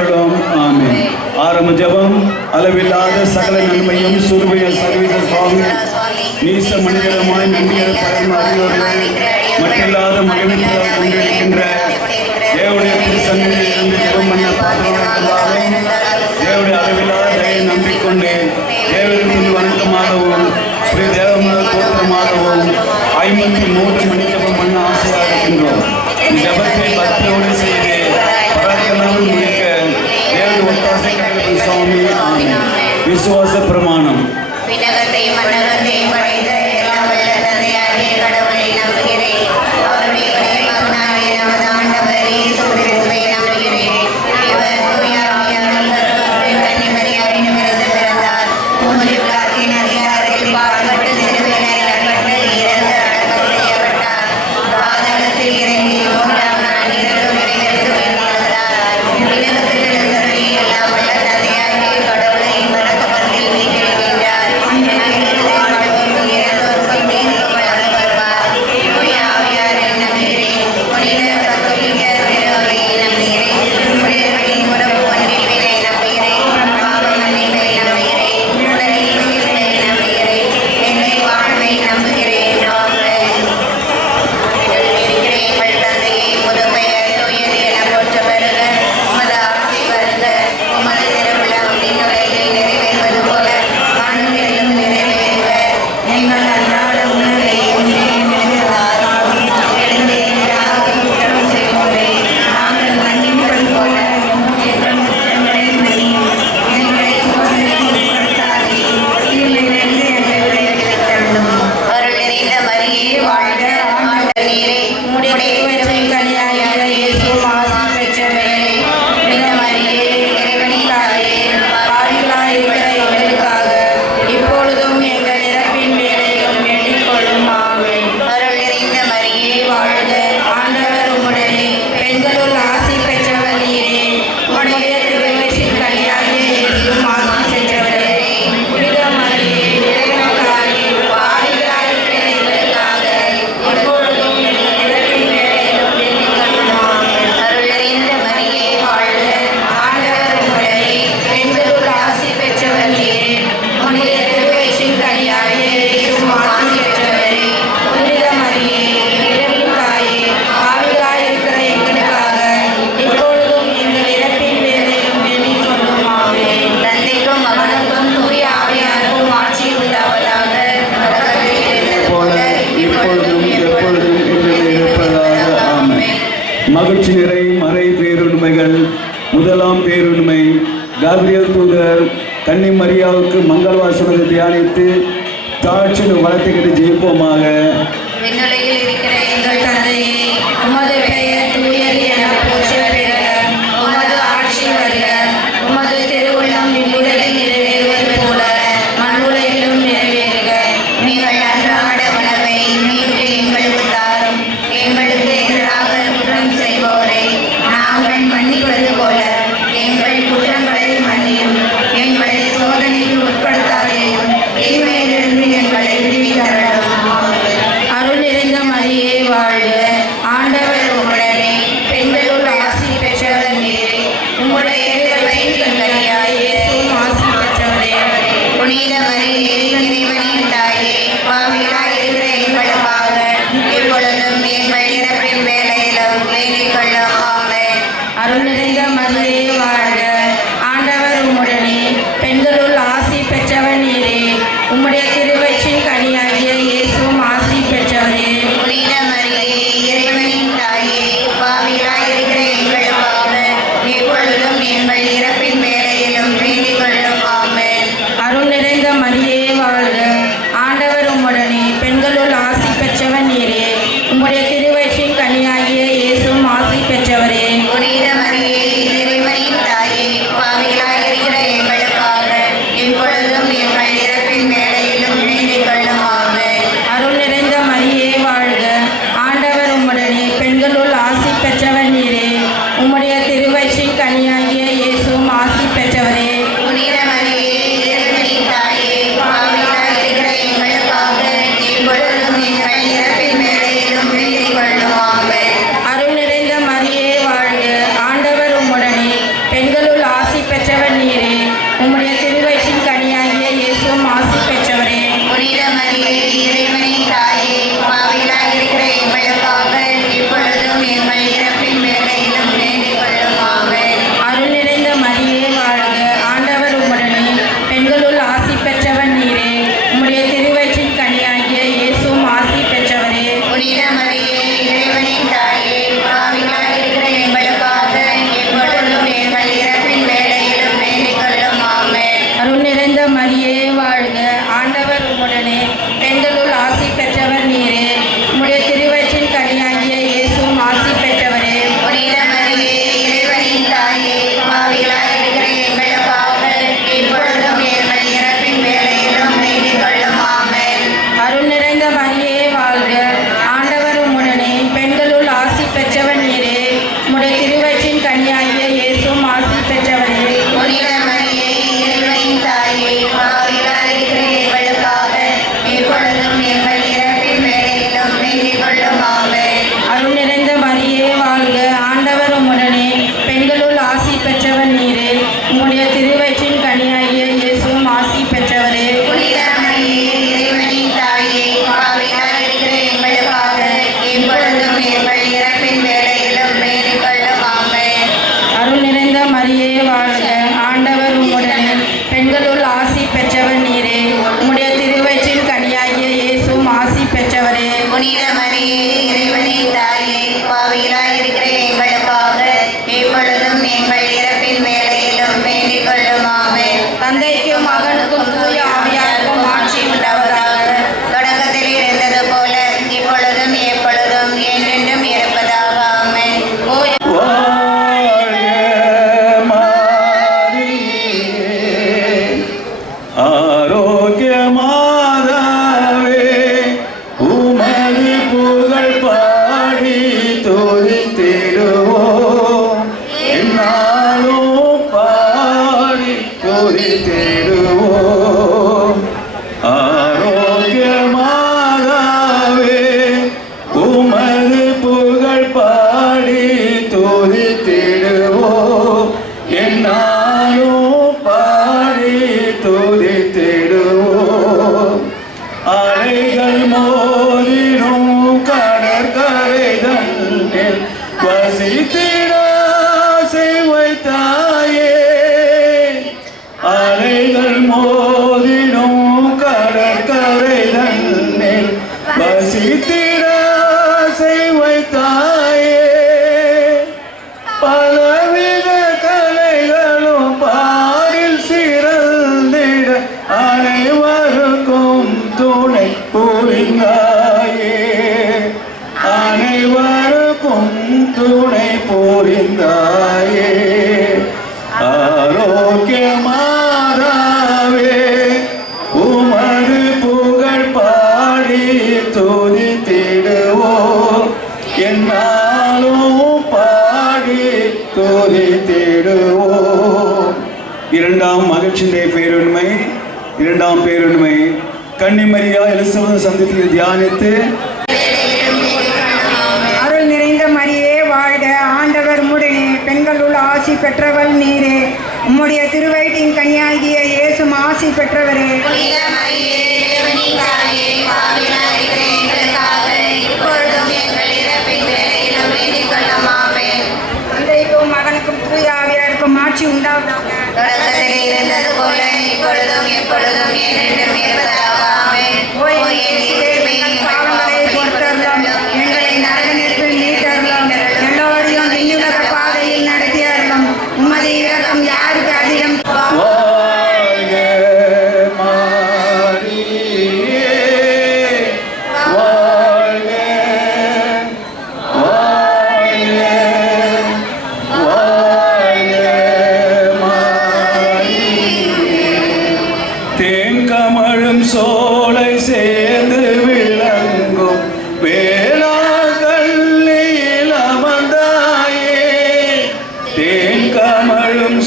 அருளும். ஆமே ஆரம்ப ஜபம். அளவில்லாத சகல நன்மையும் சூரிய சர்வீச சுவாமி. நீச மனிதருமாய் நன்றியர் பரம அறிவோர்கள் மட்டில்லாத மகிழ்ச்சியாக கொண்டிருக்கின்ற தேவனுடைய திருச்சங்கத்தில் இருந்து ஜபம் பண்ண நினைத்தார் சங்கீதத்தில் தியானித்து அருள் நிறைந்த மரியே வாழ்க. ஆண்டவர் உடனே பெண்கள் உள்ள ஆசி பெற்றவள் நீரே. உம்முடைய திருவயிற்றின் கன்னியாகிய இயேசும் ஆசி பெற்றவரே.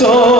So.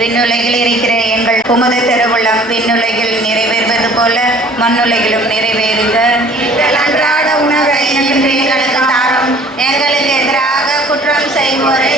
விண்ணுலகில் இருக்கிற எங்கள் குமது திருவுள்ளம் விண்ணுலகில் நிறைவேறுவது போல மண்ணுலகிலும் நிறைவேறுக. அன்றாட உணவை எங்களுக்கு தாரும். எங்களுக்கு எதிராக குற்றம் செய்வோரை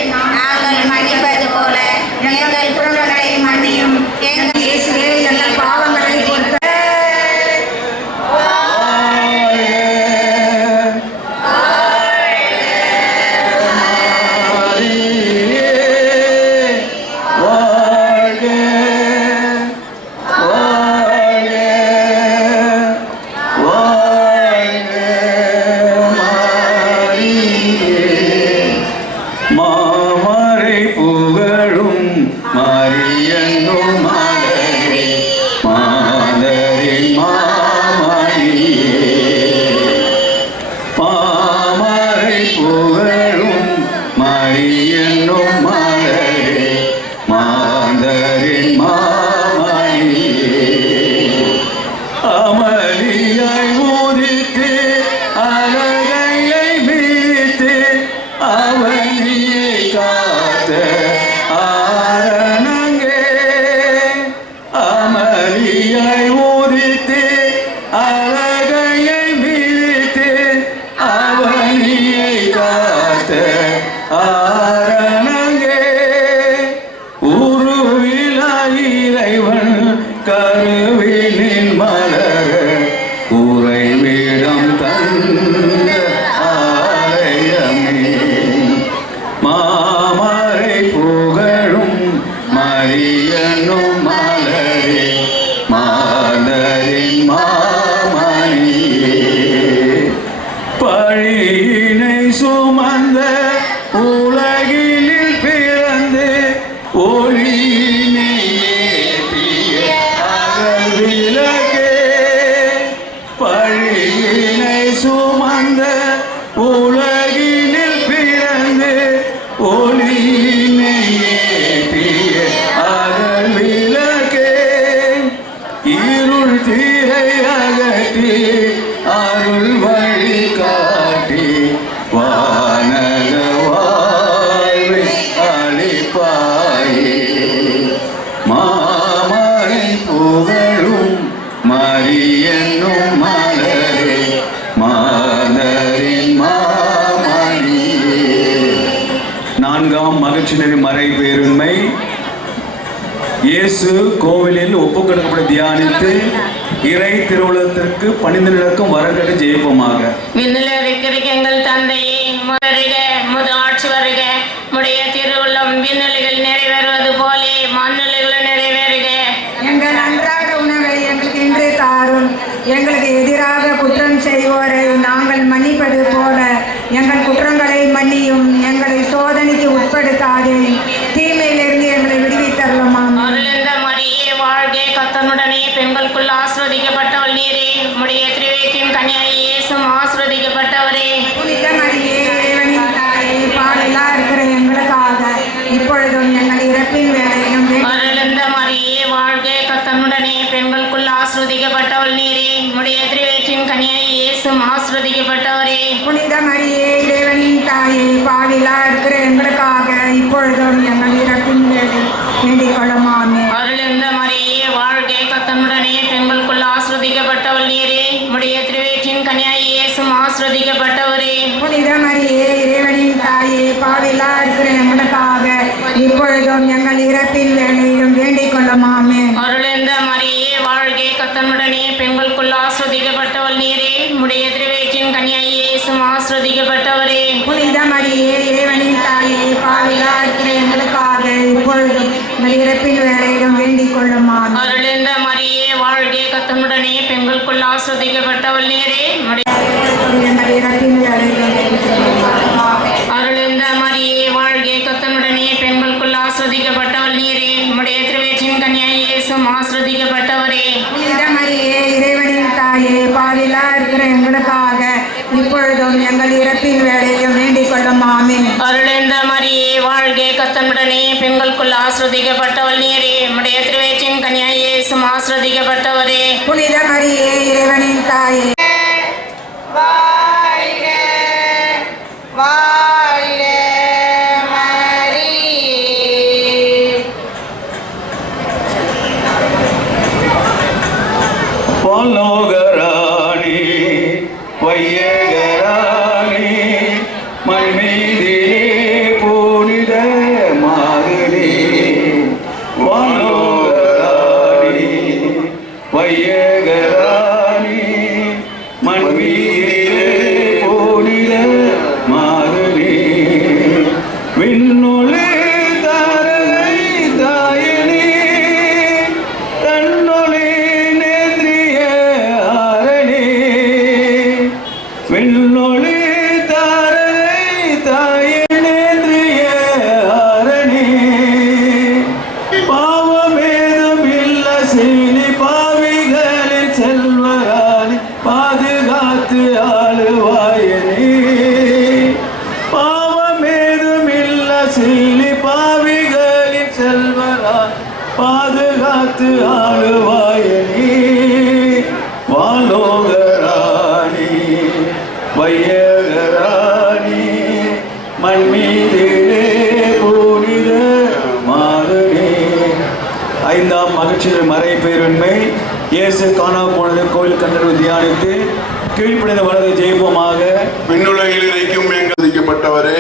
Oh, நான்காம் மகிழ்ச்சினரி மறை பேருண்மை இயேசு கோவிலில் ஒப்புக்கொடுக்கப்பட்ட தியானித்து இறை திருவுலகத்திற்கு பணிந்து நடக்கும் வரங்கடை ஜெயிப்போமாக. விண்ணிலிருக்கிறீர்கள் தந்தையே முதலிட ஆட்சி வருக. முடிய திருவுள்ளம் விண்ணில் மகாஸ்ருதிக்கப்பட்டவள் நீரே உடைய திருவேற்றின் கனியை இயேசு மகாஸ்ருதிக்கப்பட்டவரே புனித மரியே இறைவனின் தாயே பாவிலா இருக்கிற எங்களுக்காக இப்பொழுதும் எங்கள் இறக்கும் வேலை வேண்டிக் கொள்ளுமா தன்னுடனே பெண்களுக்குள் ஆஸ்ரதிக்கப்பட்டவள் நீரே. உடைய திருவேற்றின் கன்யாயே சும் ஆஸ்ரதிக்கப்பட்டவரே. புனித மரியே இறைவனின் தாயே. llegue ஐந்தாம் மகிழ்ச்சியின் மறை பேருண்மை இயேசு காணா போனது கோயில் கண்டறிவு தியானித்து கீழ்ப்படைந்த வலது ஜெயிப்போமாக விண்ணுலகில் இறைக்கும் எங்கப்பட்டவரே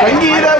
சங்கீதா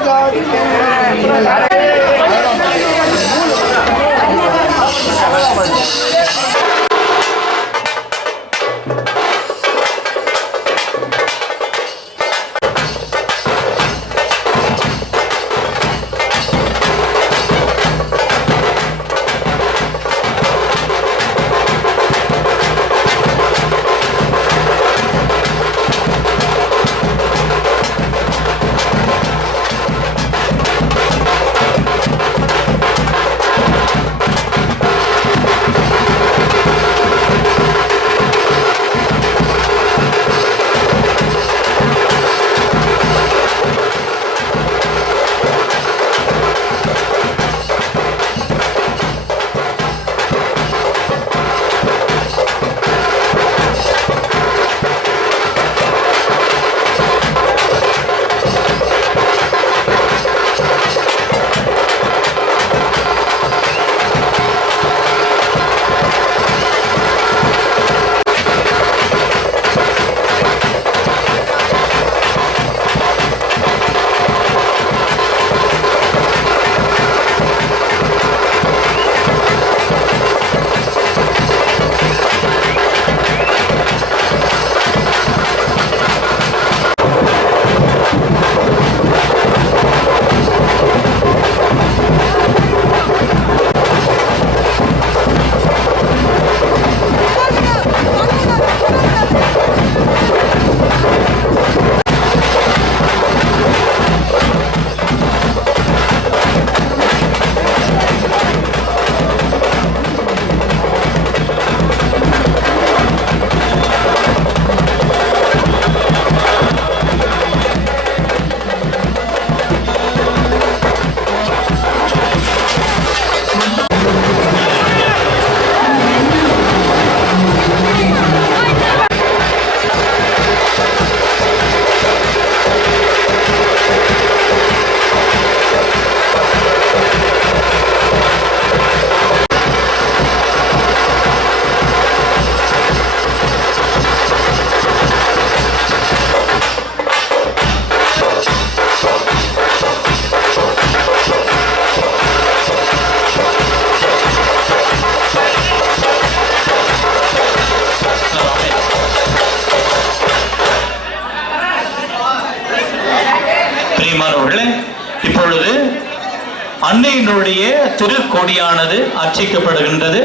அன்னையினுடைய திருக்கொடியானது அர்ச்சிக்கப்படுகின்றது.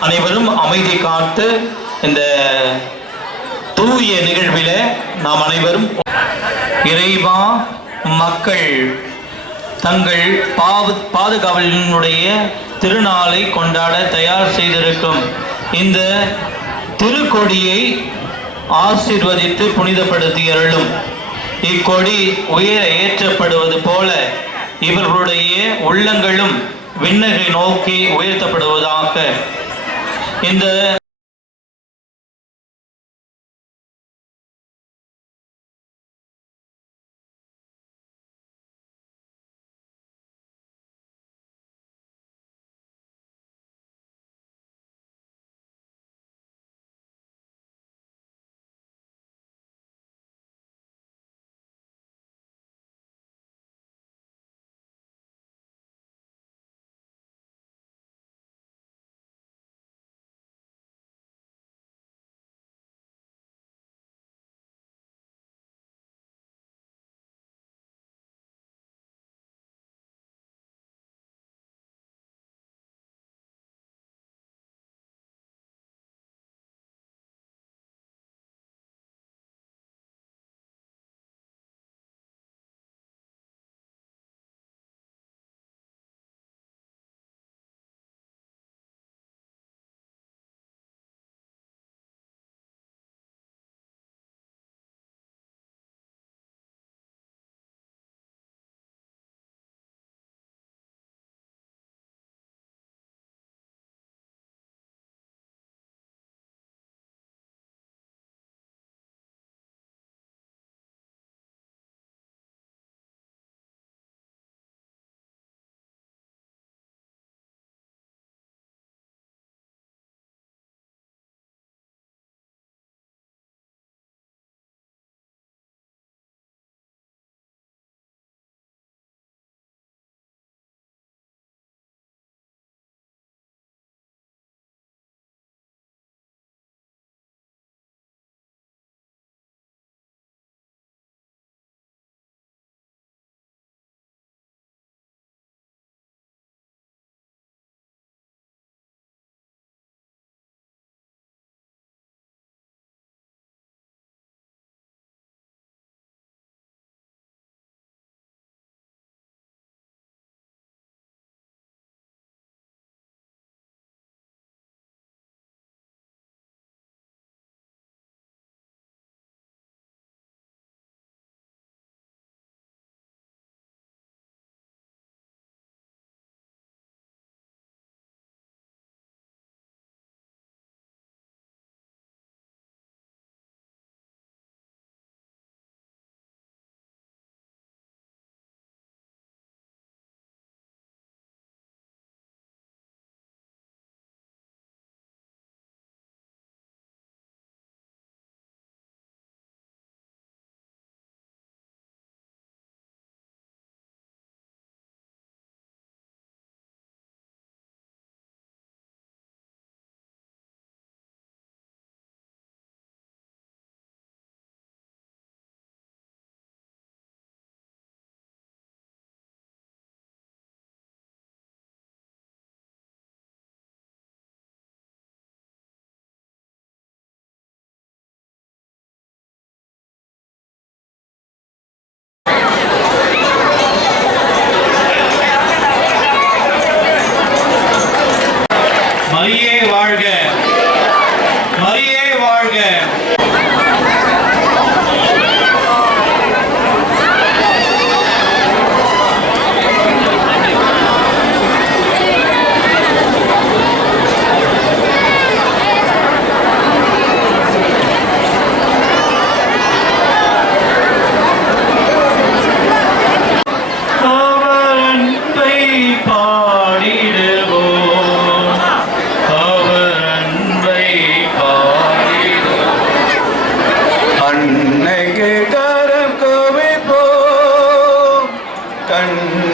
அனைவரும் அமைதி காத்து இந்த தூய நிகழ்வில நாம் அனைவரும் இறைவா மக்கள் தங்கள் பாவு பாதுகாவலினுடைய திருநாளை கொண்டாட தயார் செய்திருக்கும் இந்த திருக்கொடியை ஆசிர்வதித்து புனிதப்படுத்தி அருளும். இக்கொடி உயர ஏற்றப்படுவது போல இவர்களுடைய உள்ளங்களும் விண்ணகை நோக்கி உயர்த்தப்படுவதாக இந்த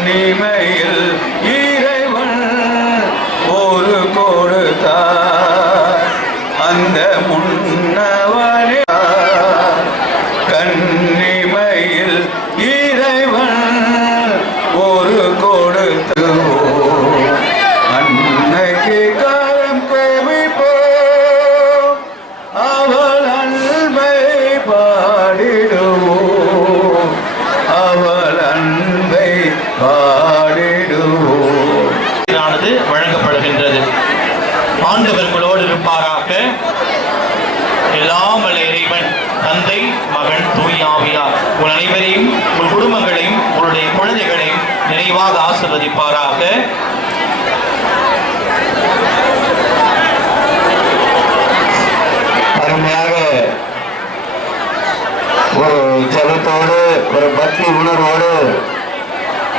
name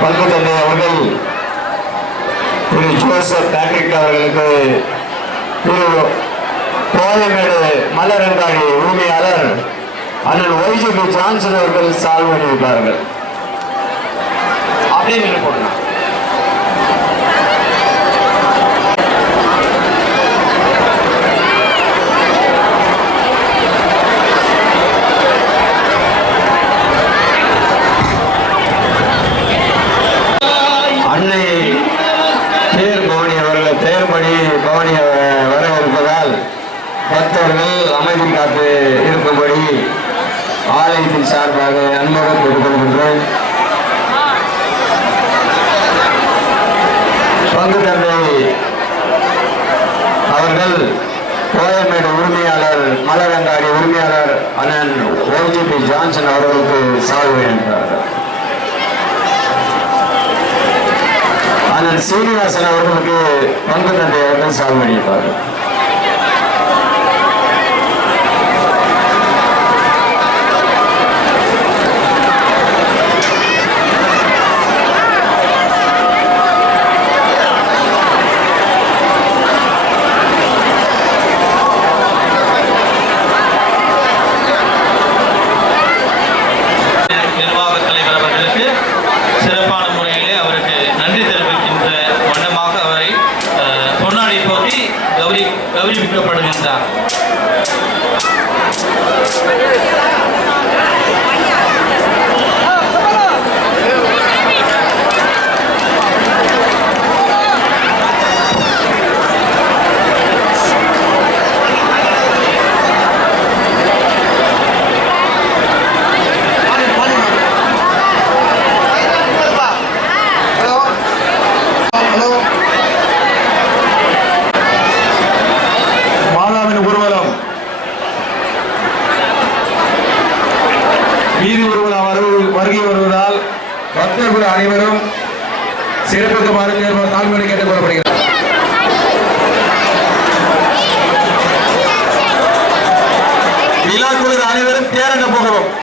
பங்குத்தன்னை அவர்கள் திரு ஜோசப் பேட்ரிக் அவர்களுக்கு திரு கோயமேடு மலரங்காடி உரிமையாளர் அண்ணன் ஒய்ஜிபி ஜான்சன் அவர்கள் சால்வ் பண்ணியிருப்பார்கள் அப்படின்னு போடுங்க ஆலயத்தின் சார்பாக அன்புடன் பெற்றுக்கொள்கின்றேன் பங்கு தந்தை அவர்கள் கோயம்பேடு உரிமையாளர் மலரங்காடி உரிமையாளர் அண்ணன் ஓஜிபி ஜான்சன் அவர்களுக்கு சால்வை என்றார்கள் அண்ணன் சீனிவாசன் அவர்களுக்கு பங்கு தந்தை அவர்கள் சால்வை அளிப்பார்கள் అయిపోతుంది ಗೌರಿ ಗೌರಿ ಬಿಟ್ಟು ಪಡೆದಿದ್ದ